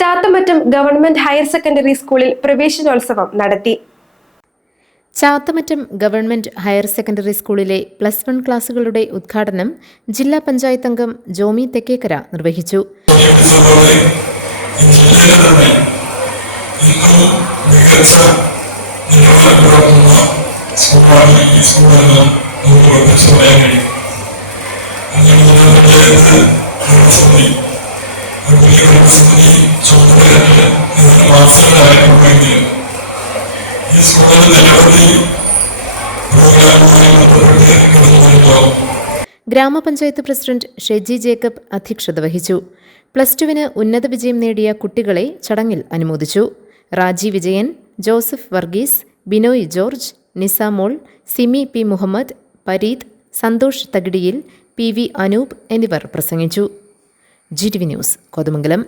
Chathamattam government higher secondary സ്കൂളിൽ പ്രവേശനോത്സവം നടത്തി. ചാത്തമറ്റം ഗവൺമെന്റ് ഹയർ സെക്കൻഡറി സ്കൂളിലെ +1 ക്ലാസുകളുടെ ഉദ്ഘാടനം ജില്ലാ പഞ്ചായത്ത് അംഗം ജോമി തെക്കേക്കര നിർവഹിച്ചു. ഗ്രാമപഞ്ചായത്ത് പ്രസിഡന്റ് ഷെജി ജേക്കബ് അധ്യക്ഷത വഹിച്ചു. +2 ഉന്നത വിജയം നേടിയ കുട്ടികളെ ചടങ്ങിൽ അനുമോദിച്ചു. റാജി വിജയൻ, ജോസഫ് വർഗീസ്, ബിനോയ് ജോർജ്, നിസാമോൾ, സിമി പി മുഹമ്മദ്, പരീദ്, സന്തോഷ് തകിടിയിൽ, PV അനൂപ് എന്നിവർ പ്രസംഗിച്ചു. GTV news Kothamangalam.